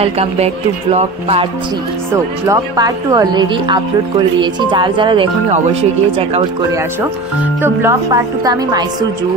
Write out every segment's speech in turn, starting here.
Welcome back to blog part 3। So blog part 2 already upload করে দিয়েছি, যারা দেখোনি অবশ্যই গিয়ে চেক আউট করে আসো। তো ব্লগ পার্ট 2তে আমি মাইসুর জু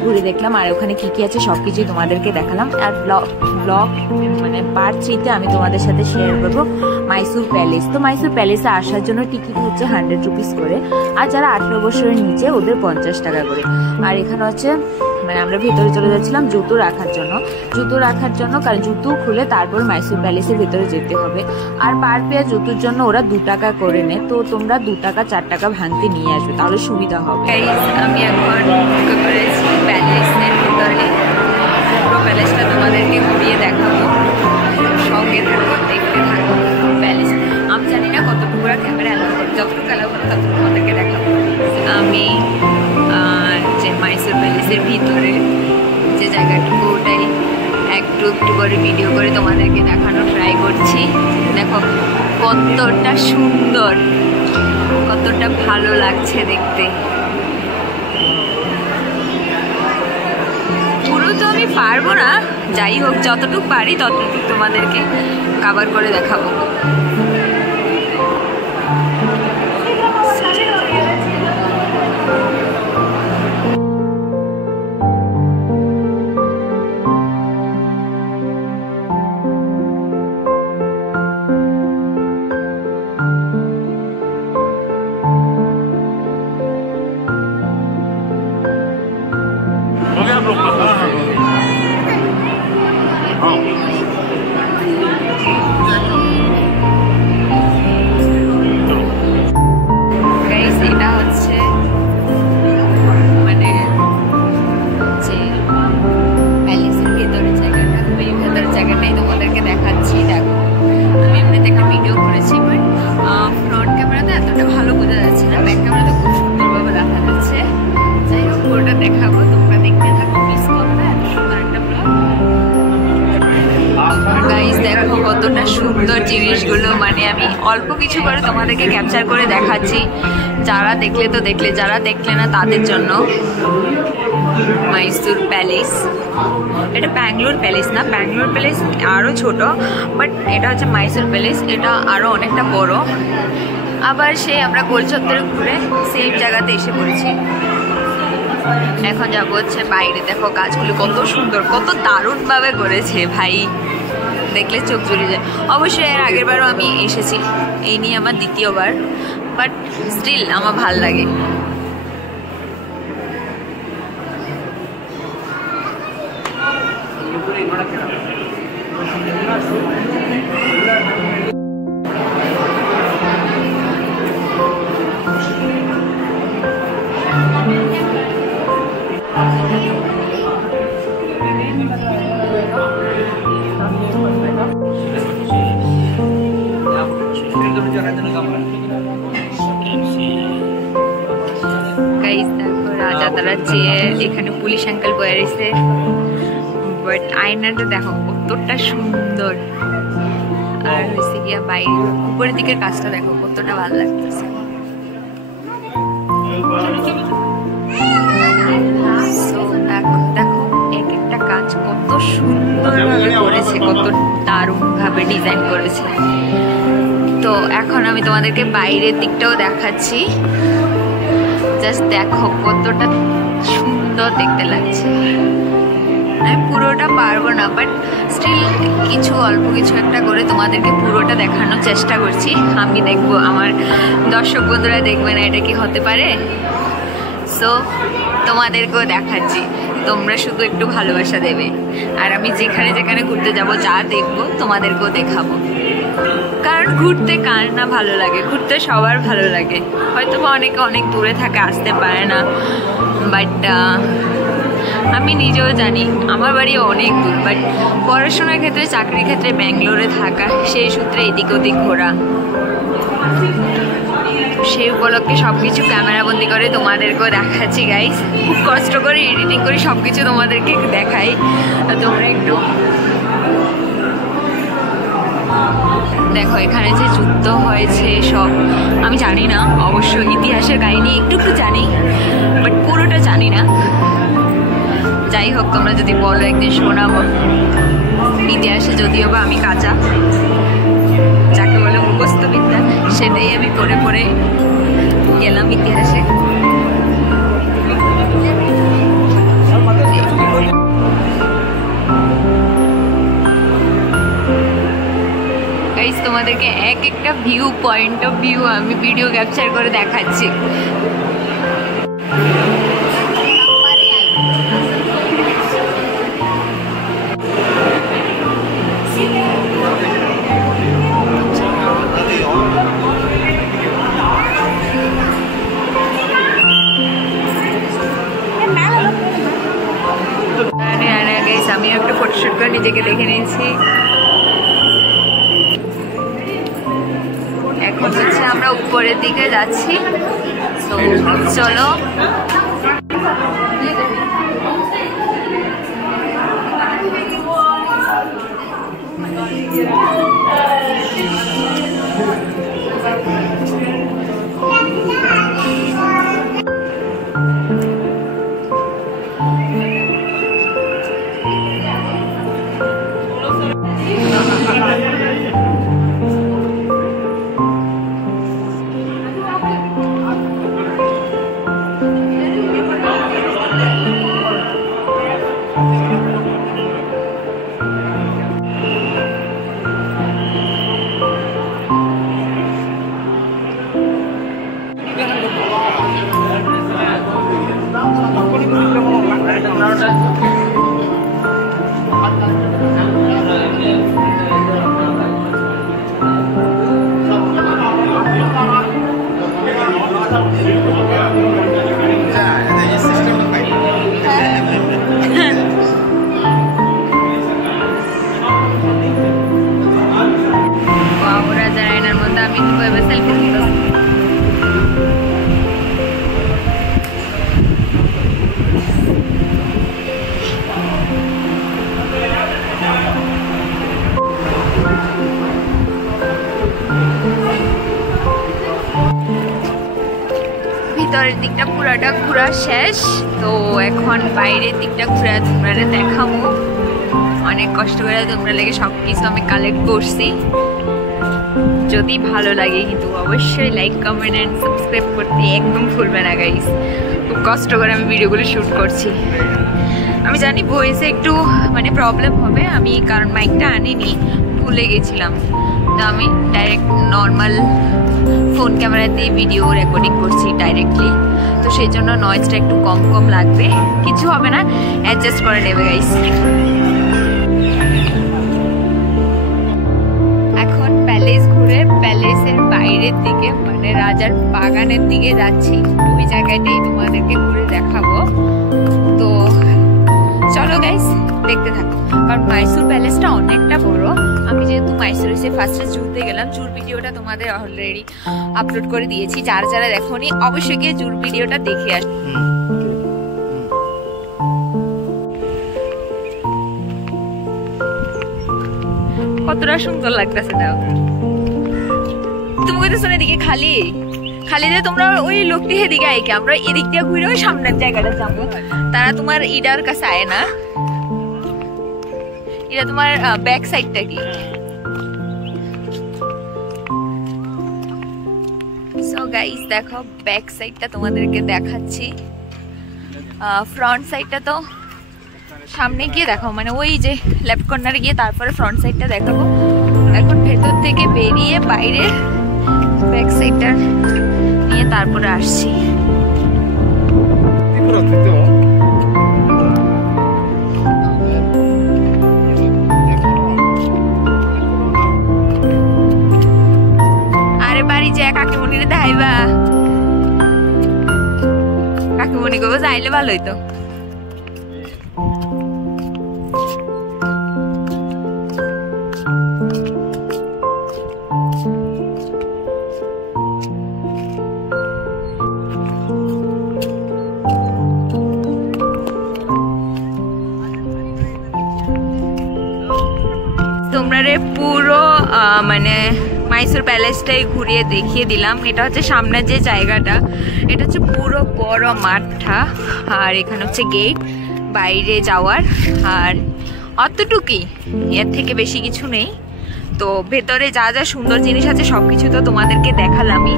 ঘুরে দেখলাম, আর ওখানে কী কী আছে সব কিছুই তোমাদেরকে দেখালাম। আর ব্লগ মানে পার্ট 3তে আমি তোমাদের সাথে শেয়ার করবো মাইসুর প্যালেস। তো মাইসুর প্যালেসে আসার জন্য টিকিট হচ্ছে 100 রুপিস করে, আর যারা 18 বছরের নিচে ওদের 50 টাকা করে। আর এখানে হচ্ছে মানে আমরা ভেতরে চলে যাচ্ছিলাম জুতো রাখার জন্য, কারণ জুতো খুলে তারপর মাইসুর প্যালেসের ভেতরে যেতে হবে। আর পার পেয়ার জুতোর জন্য ওরা 2 টাকা করে নেয়, তো তোমরা 2 টাকা 4 টাকা ভাঙতে নিয়ে আসবে, তাহলে সুবিধা হবে। আমি এখন প্যালেসের ভিতরে, পুরো প্যালেসটা তোমাদেরকে ঘুরিয়ে দেখাবো, সঙ্গে থাকো, দেখতে থাকো প্যালেস। আমি জানি না কতটুকু ক্যামেরা অ্যালাউ করে, যতটুকু অ্যালাউ করে ততটুকু তোমাদেরকে দেখাবো। আমি যে মাইসুর প্যালেসের ভিতরে যে জায়গাটুকু, ওটাই একটু করে ভিডিও করে তোমাদেরকে দেখানোর ট্রাই করছি। দেখো কতটা সুন্দর, কতটা ভালো লাগছে দেখতে। পুরো তো আমি পারবো না, যাই হোক যতটুকু পারি ততটুকু তোমাদেরকে কভার করে দেখাবো। এটা হচ্ছে মানে যে প্যালেসের ভেতরের জায়গাটা, ওই ভেতরের জায়গাটাই তোমাদেরকে দেখাচ্ছি। দেখো আমি এমনিতে একটা ভিডিও করেছি, বাট ফ্রন্ট ক্যামেরাতে এতটা ভালো বোঝা যাচ্ছে না, ব্যাক ক্যামেরাতে খুব সুন্দরভাবে দেখা যাচ্ছে। যাই হোক পুরোটা দেখাবো, তোমরা দেখতে থাকো, মিস করো না, এত সুন্দর একটা ব্লগ। গাইস দেখো কতটা সুন্দর জিনিসগুলো, মানে আমি অল্প কিছু করে তোমাদেরকে ক্যাপচার করে দেখাচ্ছি। যারা দেখলে তো দেখলে, যারা দেখলে না তাদের জন্য। মাইসুর প্যালেস, এটা ব্যাঙ্গালোর প্যালেস না, ব্যাঙ্গালোর প্যালেস আরও ছোট, বাট এটা হচ্ছে মাইসুর প্যালেস, এটা আরও অনেকটা বড়। আবার সেই আমরা গোল চত্বরে ঘুরে সেই জায়গাতে এসে পড়েছি। এখন যাবো হচ্ছে বাইরে। দেখো গাছগুলো কত সুন্দর, কত দারুণভাবে করেছে ভাই, দেখলে চোখ জুড়ে যায়। অবশ্যই এর আগের বারও আমি এসেছি, এই নিয়ে আমার দ্বিতীয়বার, বাট স্টিল আমার ভাল লাগে। রাজা তারা চেয়ার, এখানে পুলিশ আঙ্কেল বয়ে রয়েছে, বাট আয়নাটা দেখো কতটা সুন্দর। আর হয়েছে গিয়া বাইরে উপরের দিকের কাজটা দেখো কতটা ভালো লাগতেছে। দেখো এক একটা কাজ কত সুন্দরভাবে করেছে, কত দারুণভাবে ডিজাইন করেছে। তো এখন আমি তোমাদেরকে বাইরের দিকটাও দেখাচ্ছি, জাস্ট দেখো কতটা সুন্দর দেখতে লাগছে। আমি পুরোটা পারবো না, বাট স্টিল কিছু অল্প কিছু একটা করে তোমাদেরকে পুরোটা দেখানোর চেষ্টা করছি। আমি দেখবো আমার দর্শক বন্ধুরা দেখবে না এটা কি হতে পারে, সো তোমাদেরকেও দেখাচ্ছি, তোমরা শুধু একটু ভালোবাসা দেবে। আর আমি যেখানে যেখানে ঘুরতে যাব, যা দেখবো তোমাদেরকেও দেখাবো, কারণ ঘুরতে কার না ভালো লাগে, ঘুরতে সবার ভালো লাগে। হয়তো বা অনেকে অনেক দূরে থাকে, আসতে পারে না, বাট আমি নিজেও জানি আমার বাড়ি অনেক দূর, বাট পড়াশোনার ক্ষেত্রে, চাকরির ক্ষেত্রে ব্যাঙ্গালোরে থাকা, সেই সূত্রে এদিক ওদিক ঘোরা, সেই উপলক্ষে সব কিছু ক্যামেরাবন্দি করে তোমাদেরকেও দেখাচ্ছি। গাইস খুব কষ্ট করে এডিটিং করি, সব কিছু তোমাদেরকে দেখাই, তোমরা একটু দেখো। এখানে যে যুদ্ধ হয়েছে সব আমি জানি না, অবশ্য ইতিহাসের কাহিনী একটু একটু জানি, বাট পুরোটা জানি না। যাই হোক, তোমরা যদি বলো একদিন শোনাবো। ইতিহাসে যদিও বা আমি কাঁচা, যাকে বলে মুখস্থ বিদ্যা, সেটাই আমি পড়ে পড়ে গেলাম ইতিহাসে। তোমাদেরকে এক একটা ভিউ, পয়েন্ট অফ ভিউ আমি ভিডিও ক্যাপচার করে দেখাচ্ছি। আমি একটা ফটোশুট করে নিজেকে দেখে নিয়েছি। এখন হচ্ছে আমরা উপরের দিকে যাচ্ছি, তো চলো। ভিতরের দিকটা পুরাটা ঘোরা শেষ, তো এখন বাইরের দিকটা ঘুরে তোমরা দেখাবো। অনেক কষ্ট করে তোমরা লেগে সবকিছু আমি কালেক্ট করছি। যদি ভালো লাগে কিন্তু অবশ্যই লাইক, কমেন্ট এন্ড সাবস্ক্রাইব করতে একদম ভুলবে না গাইস। খুব কষ্ট করে আমি ভিডিওগুলো শুট করছি। আমি জানি ভয়েসে একটু মানে প্রবলেম হবে, আমি কারণ মাইকটা আনিনি, ভুলে গেছিলাম। তো আমি ডাইরেক্ট নর্মাল ফোন ক্যামেরা দিয়ে ভিডিও রেকর্ডিং করছি ডাইরেক্টলি, তো সেই জন্য নয়েজটা একটু কম কম লাগবে, কিছু হবে না, অ্যাডজাস্ট করে নেবে গাইস। এখন প্যালেস ঘুরে প্যালেসের বাইরের দিকে মানে রাজার বাগানের দিকে যাচ্ছি। ওই জায়গাটাই তোমাদেরকে ঘুরে দেখাবো, তো চলো গাইস দেখতে থাকো। কারণ মাইসুর প্যালেসটা অনেকটা বড়। আমি যেহেতু মাইসুর এসে ফার্স্টে জুতে গেলাম, জুর ভিডিওটা তোমাদের অলরেডি আপলোড করে দিয়েছি। যারা যারা দেখোনি অবশ্যই গিয়ে জুর ভিডিওটা দেখে আস। কতটা সুন্দর লাগতেছে দাও। তুমি কইতেছো এদিকে খালি খালি দিয়ে তোমরা ওই লোকটি এদিকে আইকে, আমরা এদিক দিয়ে ঘুরে ওই সামনের জায়গাটা যাবো। তারা তোমার ইডার কাছে আয় না, এটা তোমার ব্যাক সাইডটা কি। সো গাইস দেখো ব্যাক সাইডটা তোমাদেরকে দেখাচ্ছি। ফ্রন্ট সাইডটা তো সামনে গিয়ে দেখো, মানে ওই যে লেফট কর্নারে গিয়ে তারপরে ফ্রন্ট সাইডটা দেখাবো। এখন ভেতর থেকে বেরিয়ে বাইরে ব্যাক সাইডটা নিয়ে তারপরে আসছি। আরে বাড়ি যা কাকিমণিরে দেখাইবা, কাকিমণি কবে যাইলে ভালো হইতো। তোমরা পুরো মানে মাইসুর প্যালেসটাই ঘুরিয়ে দেখিয়ে দিলাম। এটা হচ্ছে সামনের যে জায়গাটা, এটা হচ্ছে পুরো বড় মাঠটা, আর এখানে হচ্ছে গেট। বাইরে যাওয়ার, আর অতটুকুই, এর থেকে বেশি কিছু নেই। তো ভেতরে যা যা সুন্দর জিনিস আছে সবকিছু তো তোমাদেরকে দেখালামই।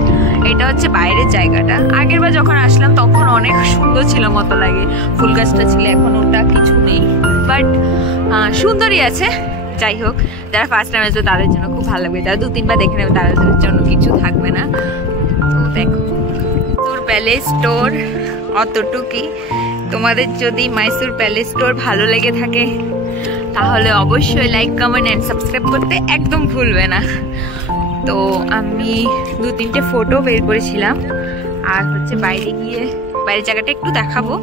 এটা হচ্ছে বাইরের জায়গাটা। আগের বার যখন আসলাম তখন অনেক সুন্দর ছিল মতো লাগে, ফুল গাছটা ছিল, এখন ওটা কিছু নেই, বাট সুন্দরই আছে। যাই হোক, যারা ফার্স্ট টাইম আসবে তাদের জন্য খুব ভালো লাগবে, যারা 2-3 বার দেখে নেবে তাদের জন্য কিছু থাকবে না। তো দেখো, মাইসুর প্যালেস স্টোর অতটুকুই। তোমাদের যদি মাইসুর প্যালেস স্টোর ভালো লেগে থাকে তাহলে অবশ্যই লাইক, কমেন্ট অ্যান্ড সাবস্ক্রাইব করতে একদম ভুলবে না। তো আমি 2-3টে ফটো বের করেছিলাম, আর হচ্ছে বাইরে গিয়ে বাইরের জায়গাটা একটু দেখাবো,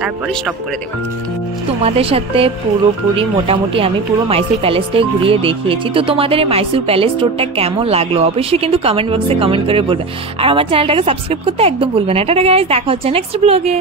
তারপরে স্টপ করে দেবো। তোমাদের সাথে পুরোপুরি মোটামুটি আমি পুরো মাইসুর প্যালেসটাই ঘুরিয়ে দেখিয়েছি। তো তোমাদের এই মাইসুর প্যালেস স্টোরটা কেমন লাগলো অবশ্যই কিন্তু কমেন্ট বক্সে কমেন্ট করে বলবে, আর আমার চ্যানেলটাকে সাবস্ক্রাইব করতে একদম ভুলবে না। টাটা গাইস, দেখা হচ্ছে নেক্সট ব্লগে।